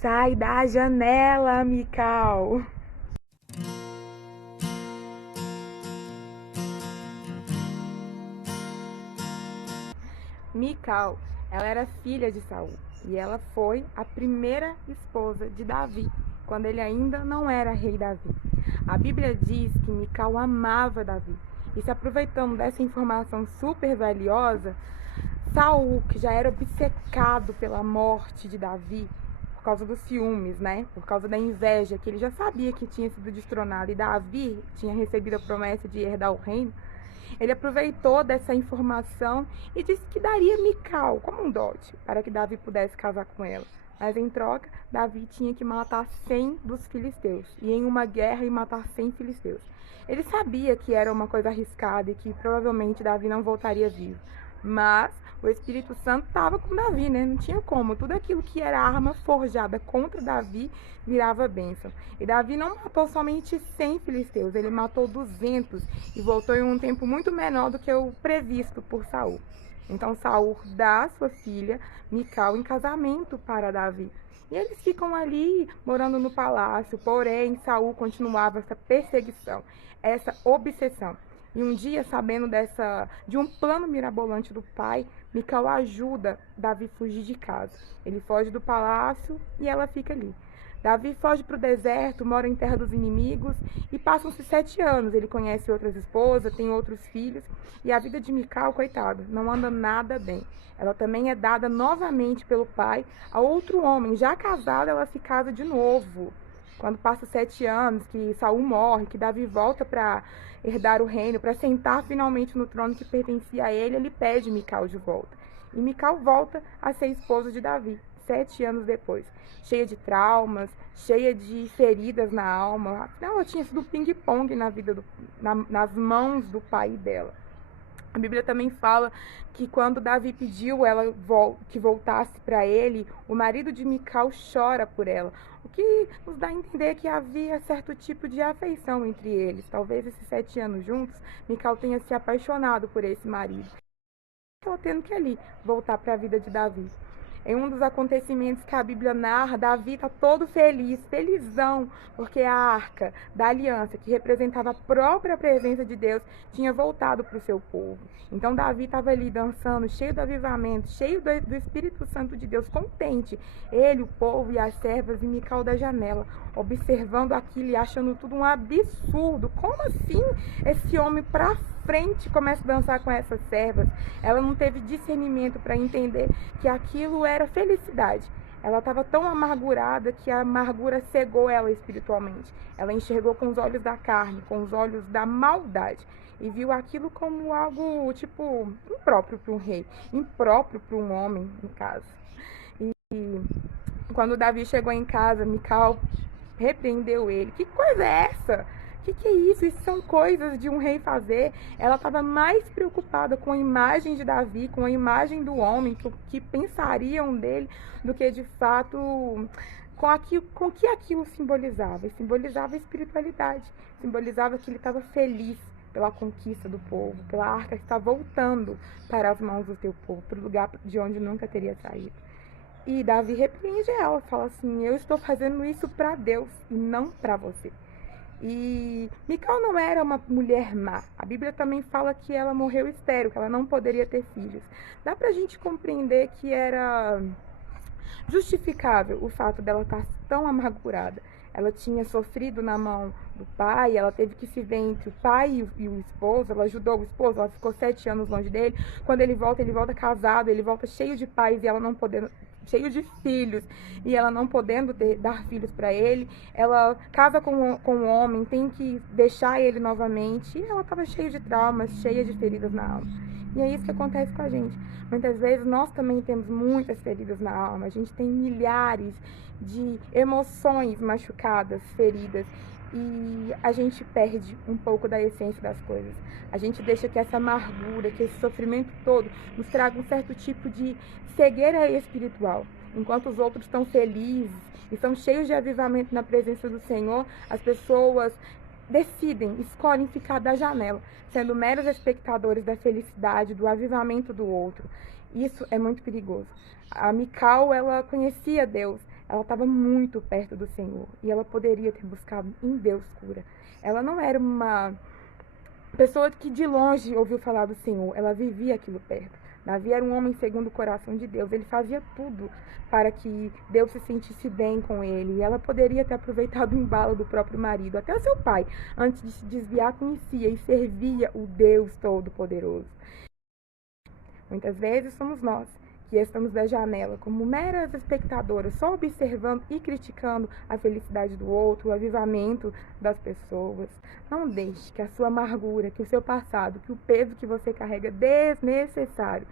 Sai da janela, Mical! Mical, ela era filha de Saul e ela foi a primeira esposa de Davi, quando ele ainda não era rei Davi. A Bíblia diz que Mical amava Davi e, se aproveitando dessa informação super valiosa, Saul, que já era obcecado pela morte de Davi, por causa dos ciúmes, né? Por causa da inveja, que ele já sabia que tinha sido destronado e Davi tinha recebido a promessa de herdar o reino, ele aproveitou dessa informação e disse que daria Mical como um dote para que Davi pudesse casar com ela. Mas em troca, Davi tinha que matar 100 dos filisteus, e em uma guerra e matar 100 filisteus. Ele sabia que era uma coisa arriscada e que provavelmente Davi não voltaria vivo. Mas o Espírito Santo estava com Davi, né? Não tinha como. Tudo aquilo que era arma forjada contra Davi virava bênção. E Davi não matou somente 100 filisteus, ele matou 200 e voltou em um tempo muito menor do que o previsto por Saul. Então Saul dá sua filha Mical em casamento para Davi. E eles ficam ali morando no palácio, porém Saul continuava essa perseguição, essa obsessão. E um dia, sabendo de um plano mirabolante do pai, Mical ajuda Davi a fugir de casa. Ele foge do palácio e ela fica ali. Davi foge para o deserto, mora em terra dos inimigos e passam-se 7 anos. Ele conhece outras esposas, tem outros filhos e a vida de Mical, coitada, não anda nada bem. Ela também é dada novamente pelo pai a outro homem. Já casada, ela se casa de novo. Quando passa 7 anos, que Saul morre, que Davi volta para herdar o reino, para sentar finalmente no trono que pertencia a ele, ele pede Mical de volta. E Mical volta a ser esposa de Davi, 7 anos depois, cheia de traumas, cheia de feridas na alma. Afinal, ela tinha sido ping-pong nas mãos do pai dela. A Bíblia também fala que quando Davi pediu ela que voltasse para ele, o marido de Mical chora por ela, o que nos dá a entender que havia certo tipo de afeição entre eles. Talvez esses 7 anos juntos, Mical tenha se apaixonado por esse marido. Ela tendo que ali voltar para a vida de Davi. Em um dos acontecimentos que a Bíblia narra, Davi está todo feliz, felizão, porque a arca da aliança, que representava a própria presença de Deus, tinha voltado para o seu povo. Então Davi estava ali dançando, cheio do avivamento, cheio do Espírito Santo de Deus, contente. Ele, o povo e as servas, e Mical da janela, observando aquilo e achando tudo um absurdo. Como assim esse homem para frente começa a dançar com essas servas? Ela não teve discernimento para entender que aquilo era felicidade. Ela estava tão amargurada que a amargura cegou ela espiritualmente. Ela enxergou com os olhos da carne, com os olhos da maldade, e viu aquilo como algo, tipo, impróprio para um rei, impróprio para um homem, no caso. E quando Davi chegou em casa, Mical repreendeu ele. Que coisa é essa? Que é isso? Isso são coisas de um rei fazer. Ela estava mais preocupada com a imagem de Davi, com a imagem do homem, que pensariam dele, do que de fato com que aquilo simbolizava. E simbolizava a espiritualidade, simbolizava que ele estava feliz pela conquista do povo, pela arca que está voltando para as mãos do teu povo, para o lugar de onde nunca teria saído. E Davi repreende ela, fala assim: eu estou fazendo isso para Deus e não para você. E Mical não era uma mulher má. A Bíblia também fala que ela morreu estéril, que ela não poderia ter filhos. Dá pra gente compreender que era justificável o fato dela estar tão amargurada. Ela tinha sofrido na mão do pai, ela teve que se ver entre o pai e o esposo, ela ajudou o esposo, ela ficou 7 anos longe dele. Quando ele volta casado, ele volta cheio de pais e ela não podendo, cheio de filhos, e ela não podendo dar filhos para ele. Ela casa com um homem, tem que deixar ele novamente, e ela estava cheia de traumas, cheia de feridas na alma. E é isso que acontece com a gente. Muitas vezes nós também temos muitas feridas na alma, a gente tem milhares de emoções machucadas, feridas, e a gente perde um pouco da essência das coisas. A gente deixa que essa amargura, que esse sofrimento todo nos traga um certo tipo de cegueira espiritual. Enquanto os outros estão felizes e estão cheios de avivamento na presença do Senhor, as pessoas escolhem ficar da janela, sendo meros espectadores da felicidade, do avivamento do outro. Isso é muito perigoso. A Mical, ela conhecia Deus, ela estava muito perto do Senhor e ela poderia ter buscado em Deus cura. Ela não era uma pessoa que de longe ouviu falar do Senhor, ela vivia aquilo perto. Davi era um homem segundo o coração de Deus, ele fazia tudo para que Deus se sentisse bem com ele. E ela poderia ter aproveitado o embalo do próprio marido, até o seu pai, antes de se desviar, conhecia e servia o Deus Todo-Poderoso. Muitas vezes somos nós que estamos da janela como meras espectadoras, só observando e criticando a felicidade do outro, o avivamento das pessoas. Não deixe que a sua amargura, que o seu passado, que o peso que você carrega desnecessário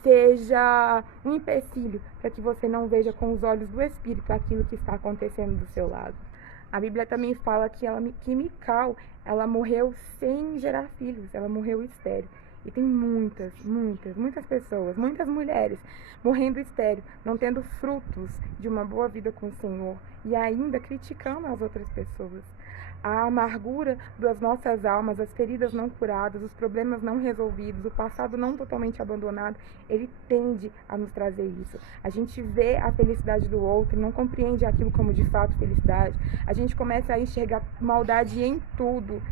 seja um empecilho para que você não veja com os olhos do Espírito aquilo que está acontecendo do seu lado. A Bíblia também fala que Mical, ela morreu sem gerar filhos, ela morreu estéril. E tem muitas pessoas, muitas mulheres morrendo estéril, não tendo frutos de uma boa vida com o Senhor e ainda criticando as outras pessoas. A amargura das nossas almas, as feridas não curadas, os problemas não resolvidos, o passado não totalmente abandonado, ele tende a nos trazer isso. A gente vê a felicidade do outro, não compreende aquilo como de fato felicidade. A gente começa a enxergar maldade em tudo.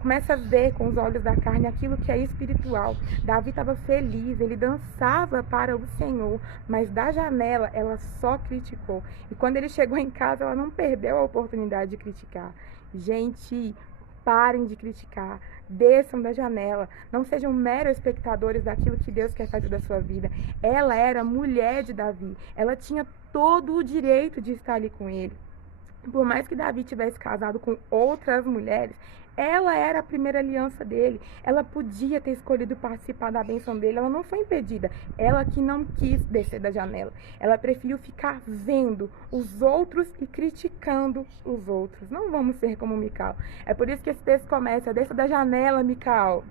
Começa a ver com os olhos da carne aquilo que é espiritual. Davi estava feliz, ele dançava para o Senhor, mas da janela ela só criticou. E quando ele chegou em casa, ela não perdeu a oportunidade de criticar. Gente, parem de criticar, desçam da janela, não sejam meros espectadores daquilo que Deus quer fazer da sua vida. Ela era mulher de Davi, ela tinha todo o direito de estar ali com ele. Por mais que Davi tivesse casado com outras mulheres, ela era a primeira aliança dele. Ela podia ter escolhido participar da bênção dele. Ela não foi impedida. Ela que não quis descer da janela. Ela preferiu ficar vendo os outros e criticando os outros. Não vamos ser como Mical. É por isso que esse texto começa: desça da janela, Mical.